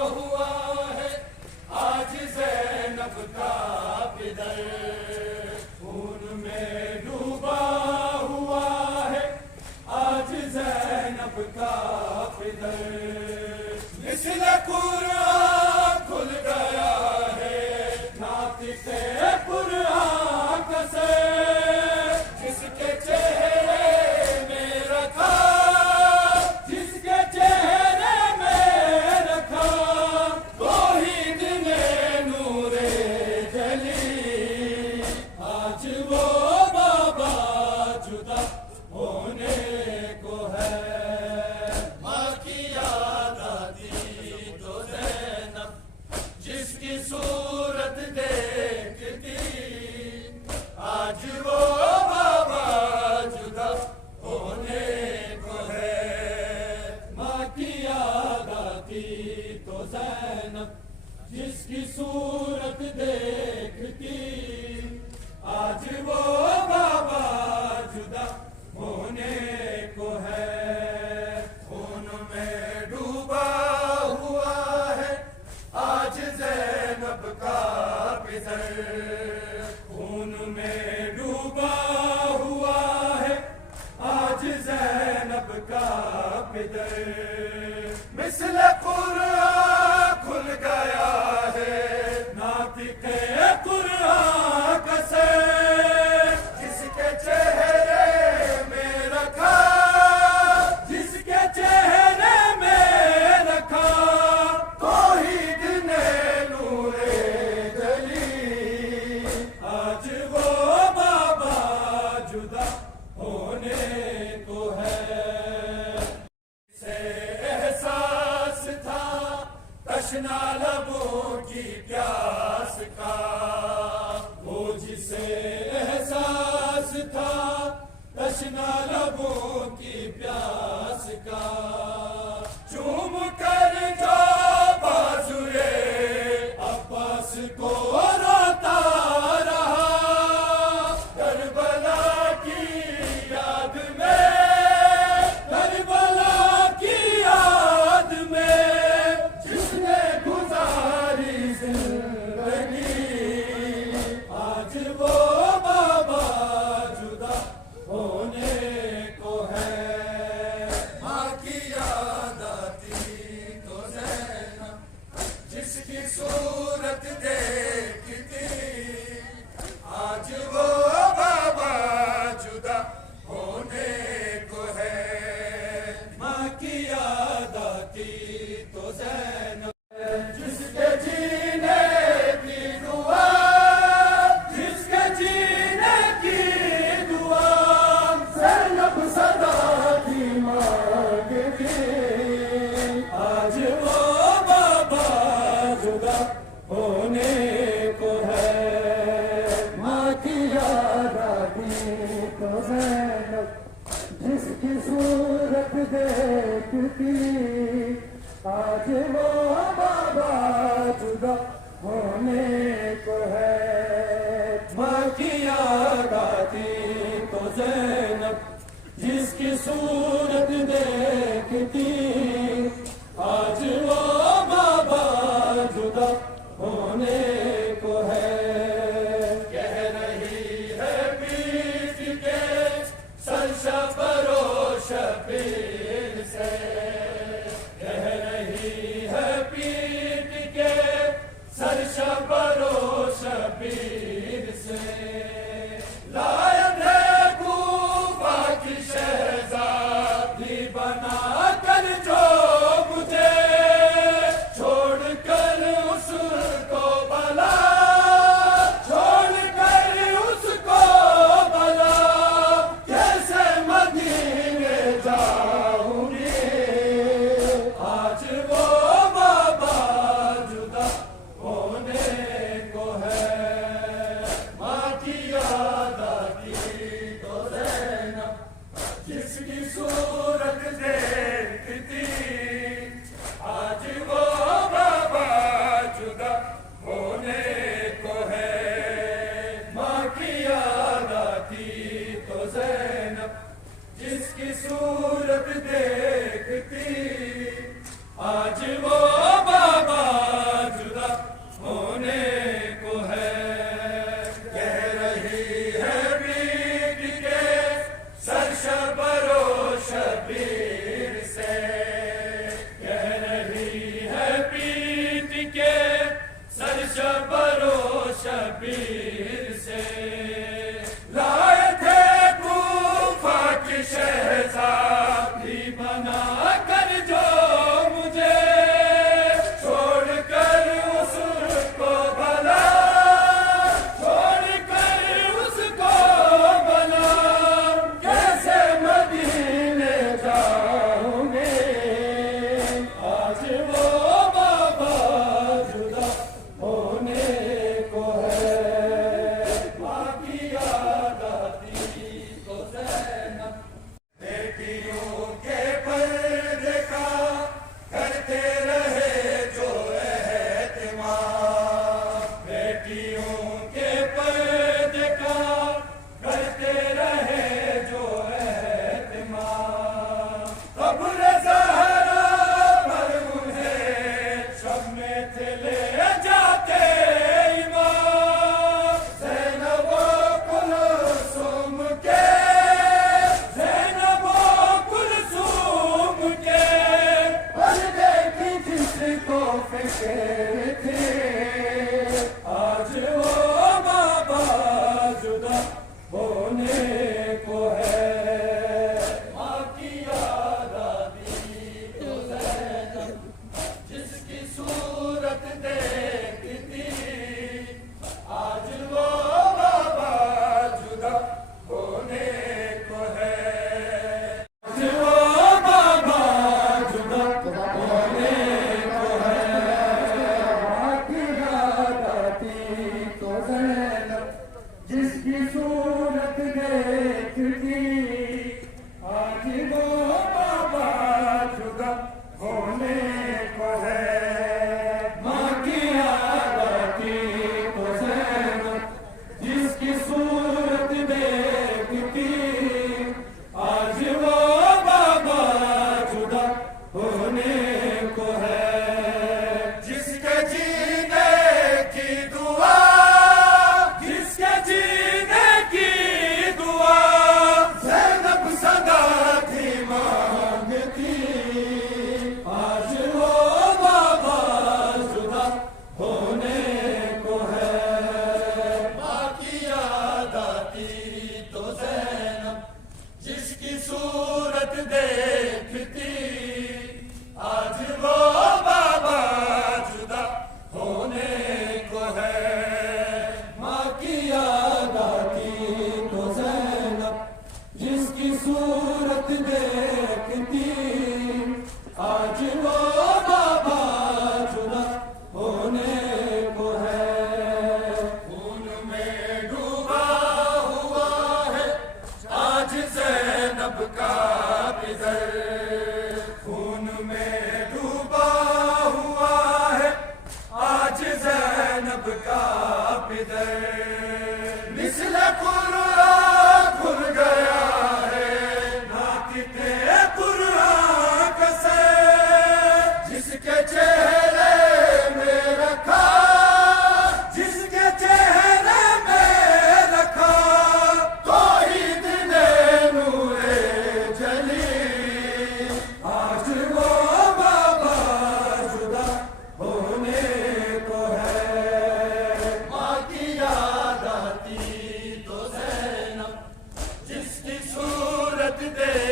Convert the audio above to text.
ہوا ہے آج زینب کا پدر، خون میں ڈوبا ہوا ہے آج زینب کا پدر، مثل قرآن کھل گیا ہے ناطق قرآن کا سر، جس کے چہرے میں رکھا، جس کے چہرے میں رکھا توحید نے نور جلی، آج وہ بابا جدا ہونے کو ہے، ماں کی یاد آتی تو زینب جس کی صورت دیکھتی، آج وہ بابا جدا ہونے کو ہے، ماں کی یاد آتی تو زینب جس کی صورت دیکھتی، آج وہ بابا جدا ہونے کو ہے، خون میں ڈوبا ہوا ہے آج زینب کا پدر، خون میں ڈوبا ہوا ہے آج زینب کا پدر، مثل قرآن کھل گیا ہے ناطق قرآن کا سر، جس کے چہرے میں رکھا، جس کے چہرے میں رکھا توحید نے نور جلی، آج وہ بابا جدا ہونے کو ہے، سے احساس تھا تشنا لبوں کی پیاس کا، وہ جسے احساس تھا تشنا لبوں کی پیاس کا، چوم کر جو بازوئے عباس کو روتا رہا، کربلا کی یاد میں، کربلا کی یاد میں جس نے گزاری زندگی، آج وہ بابا جدا ہونے کو ہے، ماں کی یاد آتی تو زینب جس کی صورت دیکھتی، آج وہ بابا جدا ہونے کو ہے، ماں کی یاد آتی تو زینب جس کے جینے کی دعا، جس کے جینے کی دعا زینب صدا کی مانگتی، آج وہ بابا جدا ہونے کو ہے، ماں کی یاد آتی تو زینب جس کی صورت دیکھتی، آج وہ بابا جدا ہونے کو ہے، ماں کی یاد آتی تو زینب جس کی صورت دیکھتی، آج وہ بابا جدا ہونے کو ہے، کہہ رہی ہے پیٹ کے سر شبر و شبیر سے، فکر تھے آج وہ بابا جدا ہونے کو ہے ماں کی یاد آتی تو زینب جس کی صورت دیکھتی آج وہ بابا جدا ہونے کو ہے آج وہ بابا جدا ہونے کو ہے ماں کی یاد آتی تو زینب جس کی صورت دیکھتی آج وہ بابا جدا ہونے کو ہے ماں کی یاد آتی تو زینب جس کی صورت دیکھتی آج وہ بابا جدا ہونے کو ہے جس کے جینے کی دعا جس کے جینے کی دعا زینب صدا تھی مانگتی آج وہ بابا جدا ہونے کو ہے ماں کی یاد آتی تو زینب جس کی صورت دیکھتی آج وہ بابا جدا ہونے کو ہے ماں کی یاد آتی تو زینب جس کی صورت دیکھتی آج وہ بابا جدا ہونے کو ہے خون میں ڈوبا ہوا ہے آج زینب کا پدر خون میں ڈوبا ہوا ہے آج زینب کا پدر مثل قرآن کھل گیا ہے ناطق قرآن کسے جس کے چہرے میں رکھا جس کے چہرے میں رکھا توحید نے نور جلی آج وہ بابا جدا ہونے کو ہے ماں کی یاد آتی تو زینب جس کی صورت دے